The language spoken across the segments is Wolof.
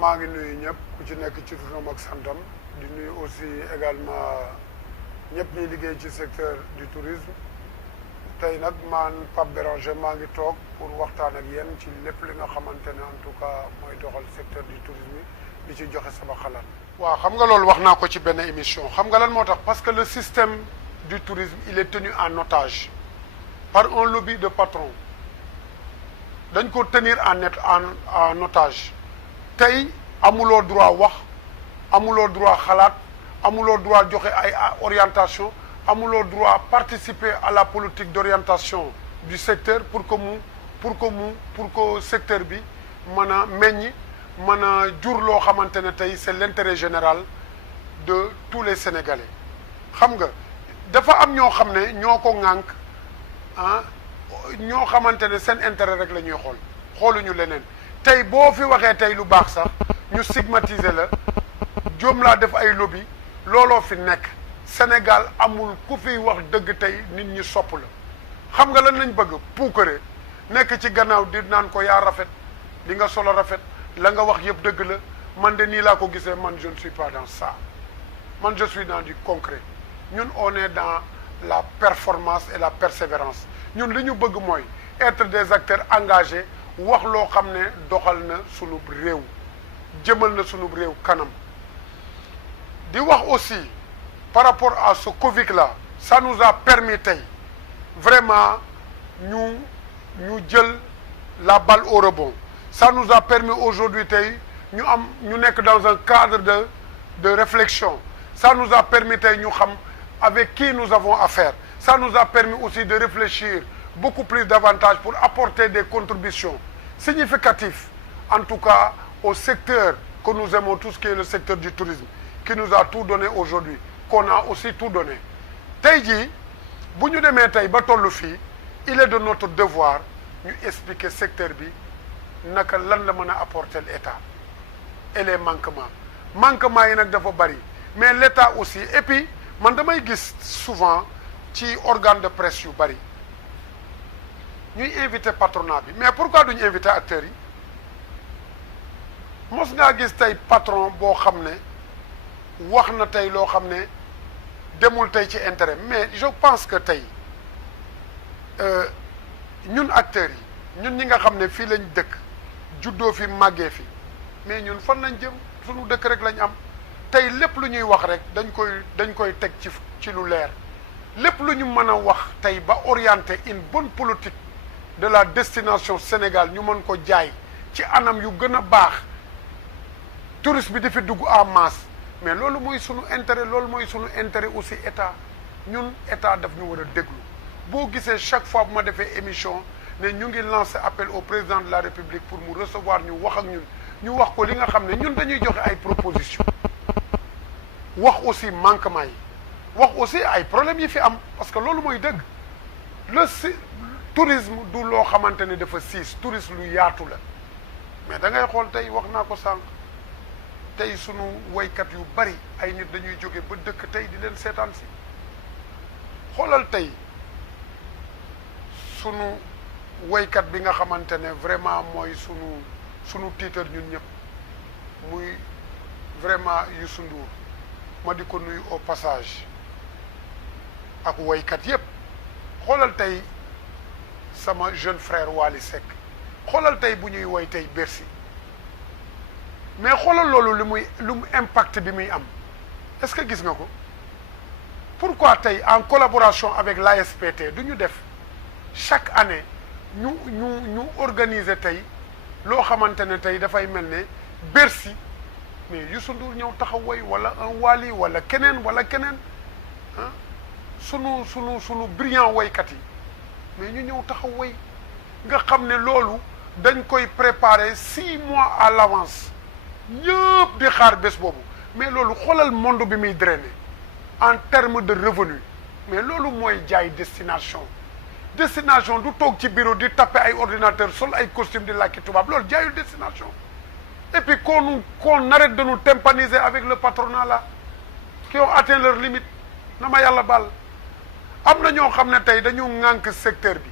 maa ngi nuyu ñëpp ku ci nekk ci turam ak santam di nuyu aussi également ñëpp ñuy liggéey ci secteur du tourisme tey nag man Pape Béranger maa ngi toog pour waxtaan ak yéen ci lépp li nga xamante ne en tout cas mooy doxal secteur du tourisme di ci joxe sama xalaat. waaw xam nga loolu wax naa ko ci benn émission xam nga lan moo tax parce que le système du tourisme il est tenu en otage par un lobby de patrons dañ ko tenir en otage tey amuloo droit wax amuloo droit xalaat amuloo droit joxe ay orientation amuloo droit participer à la politique d'orientation du secteur pour que secteur bi mën a meññ mën a jur loo xamante ne tey c'est l'intérêt général de tous les Sénégalais xam nga dafa am ñoo xam ne ñoo ko ŋànk ñoo xamante ne seen intérêt rek la ñuy xooluñu leneen tey boo fi waxee tey lu baax sax ñu stigmatiser la joom laa def ay lobby looloo fi nekk Sénégal amul ku fiy wax dëgg tey nit ñi sopp la xam nga lan lañ bëgg puukare nekk ci gannaaw di naan ko yaa rafet li nga solo rafet la nga wax yëpp dëgg la man de nii laa ko gisee man je ne suis pas dans ça man je suis dans du concret ñun on est dans la performance et la persévérance ñun li ñu bëgg mooy être des acteurs engagés wax loo xam ne doxal na sunu réew jëmal na sunu réew kanam di wax aussi par rapport à ce Covid là ça nous a permis tey vraiment ñu jël la balle au rebond ça nous a permis aujourd'hui tey ñu nekk dans un cadre de réflexion ça nous a permis tey ñu xam avec qui nous avons affaire ça nous a permis aussi de réfléchir beaucoup plus davantage pour apporter des contributions significatives en tout cas au secteur que nous aimons tous qui est le secteur du tourisme qui nous a tout donné aujourd'hui qu'on a aussi tout donné tey jii bu ñu demee tey ba tollu fii il est de notre devoir ñu expliquer secteur bi naka lan la mën a apporter l'État et les manquements yi nag dafa bari mais l'État aussi et puis man damay gis souvent ci organe de presse yu bari ñuy invité patronat bi mais pourquoi duñu invité acteurs yi mos ngaa gis tey patron boo xam ne wax na tey loo xam ne demul tey ci intérêt mais je pense que tey ñun acteurs yi ñun ñi nga xam ne fii lañ dëkk juddoo fi màggee fi mais ñun fan lañ jëm suñu dëkk rek lañ am tey lépp lu ñuy wax rek dañ koy teg ci lu leer lépp lu ñu mën a wax tey ba orienter une bonne politique de la destination Sénégal ñu mën ko jaay ci anam yu gën a baax touriste bi di fi dugg en masse mais loolu mooy sunu intérêt loolu mooy sunu intérêt aussi état ñun état daf ñu war a déglu boo gisee chaque fois bu ma defee émission ne ñu ngi lancer appel au président de la République pour mu recevoir ñu wax ak ñun ñu wax ko li nga xam ne ñun dañuy joxe ay propositions wax aussi manquement yi wax aussi ay problèmes yi fi am parce que loolu mooy dëgg tourisme du loo xamante ne dafa siis tourisme lu yaatu la mais da ngay xool tey wax naa ko sànq tey sunu woykat yu bari ay nit dañuy jóge ba dëkk tey di leen seetaan si xoolal tey sunu woykat bi nga xamante ne vraiment mooy sunu tiitar ñun ñëpp muy vraiment Youssou Ndour ma di ko nuyu au passage ak woykat yépp xoolal tey sama jeune frère Wally Seck xoolal tey bu ñuy woy tey Bercy mais xoolal loolu lu mu impact bi muy am est-ce que gis nga ko pourquoi tey en collaboration avec l'ASPT du ñu def chaque année ñu organiser tey loo xamante ne tey dafay mel ne Bercy mais Youssou Ndour ñëw taxaw woy wala un Wally wala keneen ah sunu brillant woykat yi mais ñu ñëw taxaw woy nga xam ne loolu dañ koy préparer 6 mois à l'avance ñëpp di xaar bés boobu mais loolu xoolal monde bi muy drainer en termes de revenu mais loolu mooy jaay destination du toog ci bureau di taper ay ordinateur sol ay costume di làkki tubaab loolu jaayul destination et puis qu'on arrête de nous tympaniser avec le patronat là qui ont atteint leur limite na ma yàlla baal am na ñoo xam ne tey dañu ŋànk secteur bi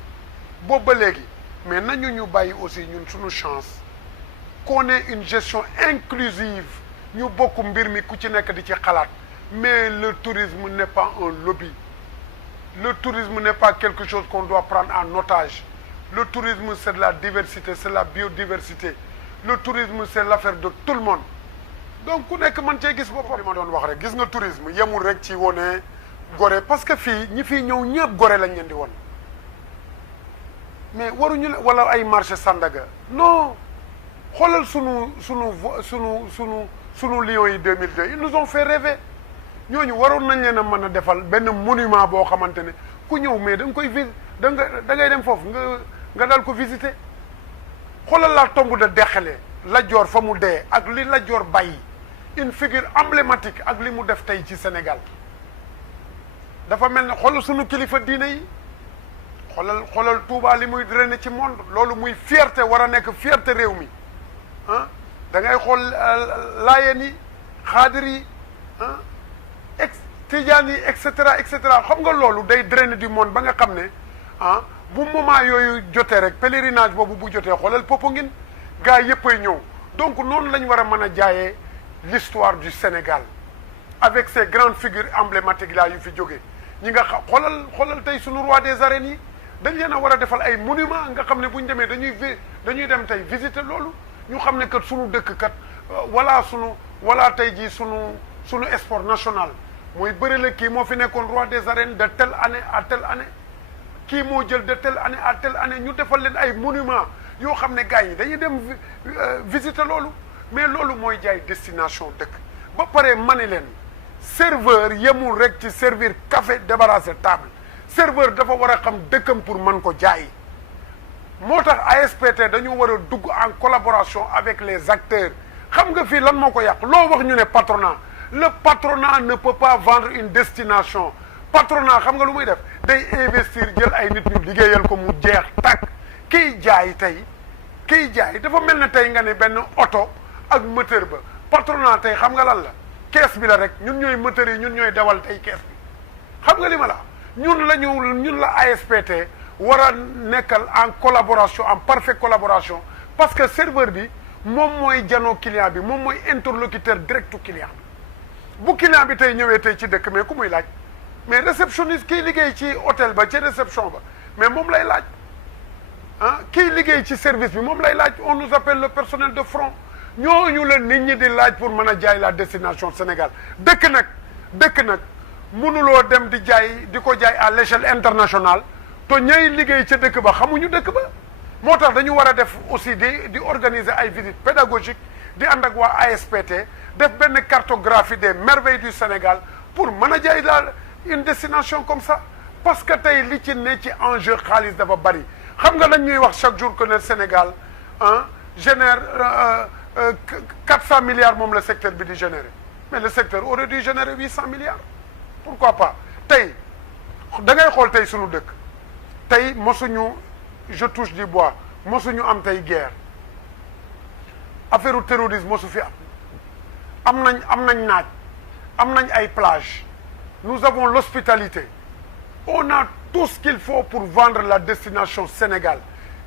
boobu ba léegi mais nañu ñu bàyyi aussi ñun suñu chance qu'on ait une gestion inclusive ñu bokk mbir mi ku ci nekk di ci xalaat mais le tourisme n'est pas un lobby. Le tourisme n'est pas quelque chose qu'on doit prendre en otage. Le tourisme, c'est de la diversité, c'est la biodiversité. Le tourisme, c'est l'affaire de tout le monde. Donc ku nekk man cee gis boppam li ma doon wax rek gis nga tourisme yemul rek ci wone Gorée parce que fii ñi fii ñëw ñëpp Gorée lañ leen di won mais waruñu wala ay marché Sandaga non xoolal sunu Lions yi 2002 ils nous ont fait rêver ñooñu waroon nañ leen a mën a defal benn monument boo xamante ne ku ñëw mais da nga koy da ngay dem foofu nga dal ko visiter xoolal la tombe de Dexële Lat Joor fa mu dee ak li Lat Joor bàyyi une figure emblématique ak li mu def tey ci Sénégal dafa mel ne xoolal sunu kilifa diine yi xoolal Touba li muy drainer ci monde loolu muy fierté war a nekk fierté réew mi ah da ngay xool Laayeen yi Xaadir yi ah Tijaan yi et cetera xam nga loolu day drainer du monde ba nga xam ne ah bu moment yooyu jotee rek pèlerinage boobu bu jotee xoolal Popenguine gars yëpp ay ñëw donc noonu la ñu war a mën a jaayee l'histoire du Sénégal avec ces grandes figures emblématiques là yu fi jógee ñi nga xam xoolal tey sunu roi des arènes yi dañ leen a war a defal ay monument nga xam ne bu ñu demee dañuy dem tey visiter loolu ñu xam ne kat sunu dëkk kat wala tey jii sunu sport national mooy bëri la kii moo fi nekkoon roi des arènes de telle année à telle année kii moo jël de telle année à telle année ñu defal leen ay monument yoo xam ne gars yi dañuy dem visiter loolu mais loolu mooy jaay destination dëkk ba pare mani leen serveur yemul rek ci servir café débarrasser table serveur dafa war a xam dëkkam pour mën ko jaay moo tax ASPT dañu war a dugg en collaboration avec les acteurs xam nga fii lan moo ko yàq loo wax ñu ne patronat le patronat ne peut pas vendre une destination patronat xam nga lu muy def day investir jël ay nit ñu liggéeyal ko mu jeex tàkk kiy jaay dafa mel ne tey nga ne benn oto ak moteur ba patronat tey xam nga lan la kees bi la rek ñun ñooy moteur yi ñun ñooy dawal tey kees bi xam nga li ma la ñun la ASPT war a nekkal en collaboration en parfaite collaboration parce que serveur bi moom mooy janoo client bi moom mooy interlocuteur direct client bi bu client bi tey ñëwee tey ci dëkk mais ku muy laaj mais réceptionniste kiy liggéey ci hôtel ba ci réception ba mais moom lay laaj ah kiy liggéey ci service bi moom lay laaj on nous appelle le personnel de front ñooñu la nit ñi di laaj pour mën a jaay la destination Sénégal dëkk nag mënuloo dem di ko jaay à l'échelle internationale te ñay liggéey ca dëkk ba xamuñu dëkk ba moo tax dañu war a def aussi di organiser ay visites pédagogiques di ànd ak waa ASPT def benn cartographie des merveilles du Sénégal pour mën a jaay une destination comme ça parce que tey li ci ne ci enjeu xaalis dafa bari xam nga lañ ñuy wax chaque jour que le Sénégal génère 400 milliards moom le secteur bi di générer mais le secteur aurait dû générer 800 milliards pourquoi pas tey da ngay xool tey sunu dëkk tey mosuñu je touche du bois mosuñu am tey guerre affaire u terrorisme mosu fi am nañ naaj am nañ ay plage nous avons l'hospitalité on a tout ce qu'il faut pour vendre la destination Sénégal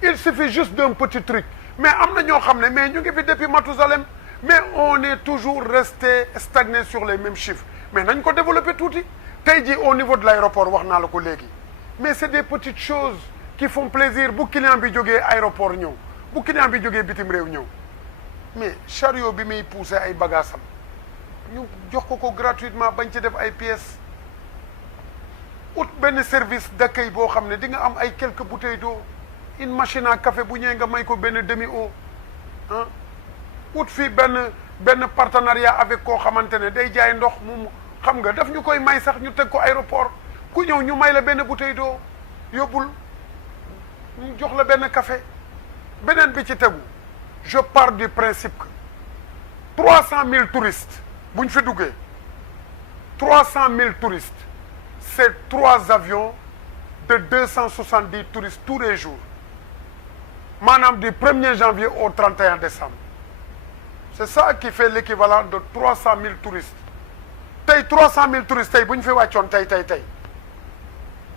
il suffit juste d'un petit truc mais am na ñoo xam ne mais ñu ngi fi depuis Mathusalem mais on est toujours resté stagné sur les mêmes chiffres mais nañ ko développer tuuti tey jii au niveau de l'aéroport wax naa la ko léegi mais c'est des petites choses qui font plaisir bu client bi jógee aéroport ñëw bu client bi jógee bitim réew ñëw mais chariot bi muy pousser ay bagages am ñu jox ko gratuitement bañ ci def ay pièces ut benn service d'accueil boo xam ne di nga am ay quelques bouteilles d'eau une machine à café bu ñëwee nga may ko benn demi-eau ah ut fii benn partenariat avec koo xamante ne day jaay ndox mu xam nga daf ñu koy may sax ñu teg ko aéroport ku ñëw ñu may la benn bouteille d'eau yóbbul ñu jox la benn café beneen bi ci tegu je pars du principe que 300 000 touristes bu ñu fi duggee 300 000 touristes c'est 3 avions de 270 touristes tous les jours maanaam du 1er janvier au 31 décembre c'est ça qui fait l'équivalent de 300 000 touristes tey 300 000 touristes tey bu ñu fi wàccoon tey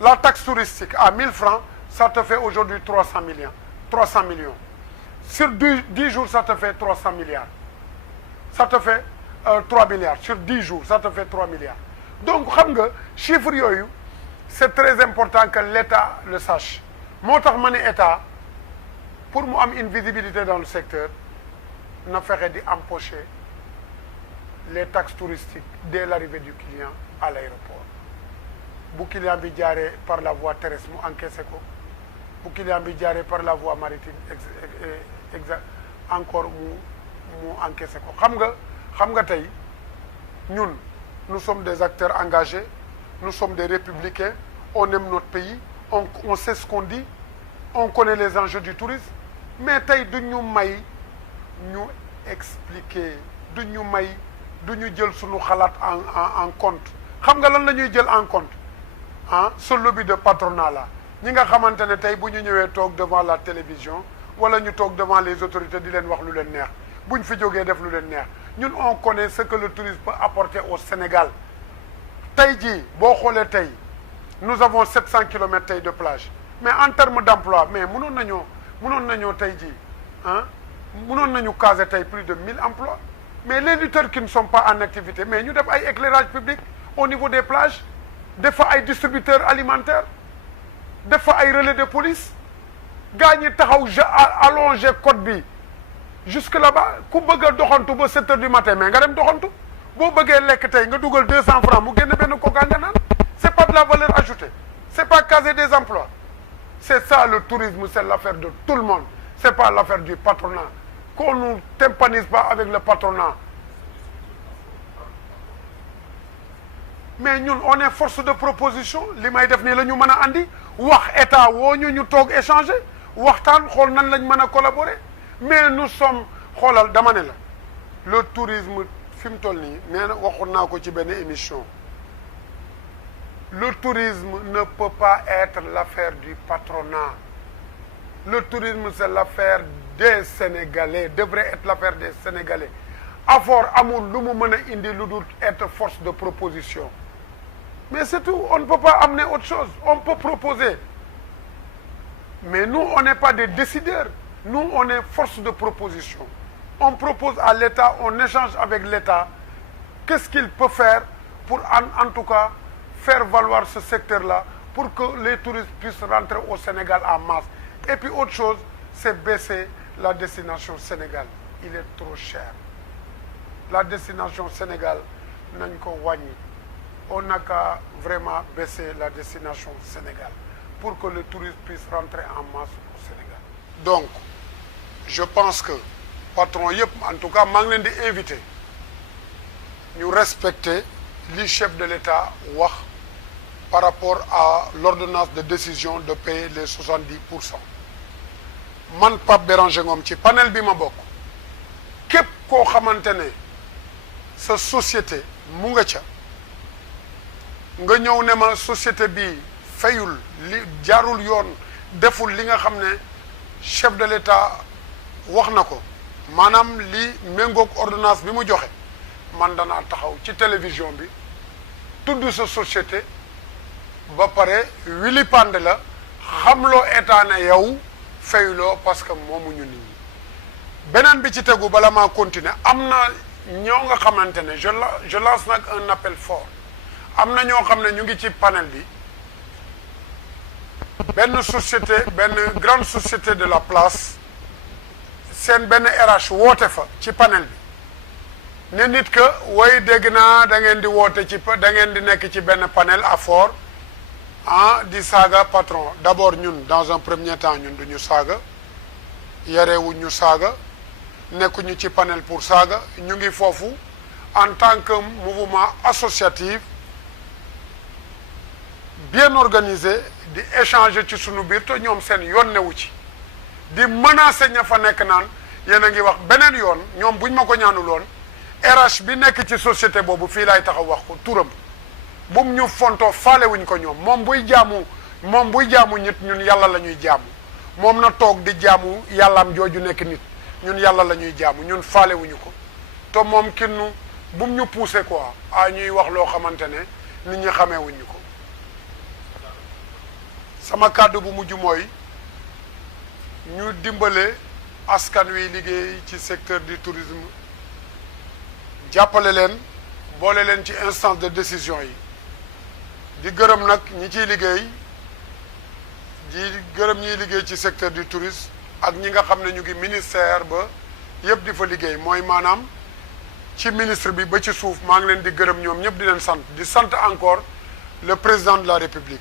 la taxe touristique à 1000 francs ça te fait aujourd'hui 300 millions sur 10 jours ça te fait 300 milliards ça te fait 3 milliards sur 10 jours ça te fait 3 milliards donc xam nga chiffre yooyu c'est très important que l'État le sache moo tax ma ne État pour mu am une visibilité dans le secteur na fexe di empocher les taxes touristiques dès l'arrivée du client à l'aéroport bu client bi jaaree par la voie terrestre mu encaissé ko bu client bi jaaree par la voie maritime exact encore mu encaissé ko xam nga tey ñun nous sommes des acteurs engagés nous sommes des républicains on aime notre pays on sait ce qu'on dit on connaît les enjeux du tourisme mais tey du ñu may ñu expliquer du ñu may du ñu jël suñu xalaat en compte xam nga lan la ñuy jël en compte ah ce lobby de patronat là ñi nga xamante ne tey bu ñu ñëwee toog devant la télévision wala ñu toog devant les autorités di leen wax lu leen neex buñ fi jógee def lu leen neex ñun on connaît ce que le tourisme peut apporter au Sénégal tey jii boo xoolee tey nous avons 700 kilomètres tey de plage mais en termes d'emploi mais mënoon nañoo tey jii ah mënoon nañu caser tey plus de 1000 emplois mais les lutteurs qui ne sont pas en activité mais ñu def ay éclairage public au niveau des plages def fa ay distributeurs alimentaires def fa ay relais de police gaa ñi taxaw allongé côte bi jusque là-bas ku bëgg a doxantu ba 7 heures du matin mais nga dem doxantu boo bëggee lekk tey nga dugal 200 francs mu génn benn coca nga naan c'est pas de la valeur ajoutée c'est pas caser des emplois c'est ça le tourisme c'est l'affaire de tout le monde c'est pas l'affaire du patronat qu'on nous tympanise pas avec le patronat mais ñun on est force de proposition li may def nii la ñu mën a andi wax état woo ñu toog échanger waxtaan xool nan lañ mën a collaborer mais nous sommes xoolal dama ne la le tourisme fi mu toll nii nee na waxoon naa ko ci benn émission le tourisme ne peut pas être l'affaire du patronat le tourisme c'est l'affaire des Sénégalais devrait être l'affaire des Sénégalais Afor amul lu mu mën a indi lu dul être force de proposition mais c'est tout on ne peut pas amener autre chose on peut proposer mais nous on n'est pas des décideurs nous on est force de proposition on propose à l'État on échange avec l'État qu'est-ce qu'il peut faire pour en tout cas faire valoir ce secteur-là pour que les touristes puissent rentrer au Sénégal en masse et puis autre chose c'est baisser la destination Sénégal il est trop cher la destination Sénégal nañ ko wàññi on n'a qu'à vraiment baisser la destination Sénégal pour que le tourisme puisse rentrer en masse au Sénégal donc je pense que patron yëpp en tout cas maa ngi leen di inviter ñu respecter li chef de l'État wax par rapport à l'ordonnance de décision de payer les 70%. Man Pape Béranger Ngom ci panel bi ma bokk képp koo xamante ne sa société mu nga ca nga ñëw ne ma société bi fayul li jaarul yoon deful li nga xam ne chef de l'État wax na ko maanaam li méngoog ordonnance bi mu joxe man danaa taxaw ci télévision bi tudd sa société ba pare wili pande la xamloo état ne yow fayuloo parce que moomuñu nit ñi beneen bi ci tegu bala maa continuer am na ñoo nga xamante ne je lance nag un appel fort am na ñoo xam ne ñu ngi ci panel bi benn société benn grande société de la place seen benn RH woote fa ci panel bi ne nit que way dégg naa da ngeen di woote da ngeen di nekk ci benn panel à fort di saaga patron d'abord ñun dans un premier temps ñun du ñu saaga yarewuñ ñu saaga nekkuñu ci panel pour saaga ñu ngi foofu en tant que mouvement associatif bien organisé di échanger ci sunu biir te ñoom seen yoon newu ci di menacer ña fa nekk naan yéen a ngi wax beneen yoon ñoom buñ ma ko ñaanuloon RH bi nekk ci société boobu fii laay taxaw wax ko turam bum ñu fontoo faale wuñ ko ñoom moom buy jaamu nit ñun yàlla la ñuy jaamu moom na toog di jaamu yàllaam jooju nekk nit ñun yàlla la ñuy jaamu ñun faale wuñu ko te moom kinnu bum ñu pousser quoi ñuy wax loo xamante ne nit ñi xamee wuñu ko sama kàddu bu mujj mooy ñu dimbale askan wi liggéey ci secteur du tourisme jàppale leen boole leen ci instance de décision yi di gërëm nag ñi ciy liggéey di gërëm ñiy liggéey ci secteur du tourisme ak ñi nga xam ne ñu ngi ministère ba yëpp di fa liggéey mooy maanaam ci ministre bi ba ci suuf maa ngi leen di gërëm ñoom ñëpp di sant encore le président de la république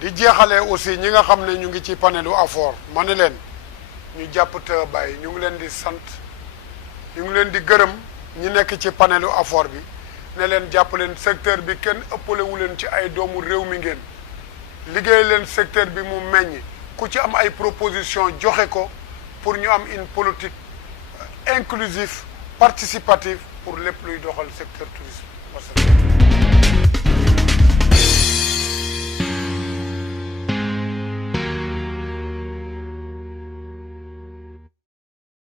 di jeexalee aussi ñi nga xam ne ñu ngi ci panelu AFOR ma ne leen ñu jàpp te bàyyi ñu ngi leen di sant ñu ngi leen di gërëm ñi nekk ci panelu AFOR bi ne leen jàpp leen secteur bi kenn ëppalewu leen ci ay doomu réew mi ngeen liggéey leen secteur bi mu meññ ku ci am ay proposition joxe ko pour ñu am une politique inclusive participative pour lépp luy doxal secteur tourisme.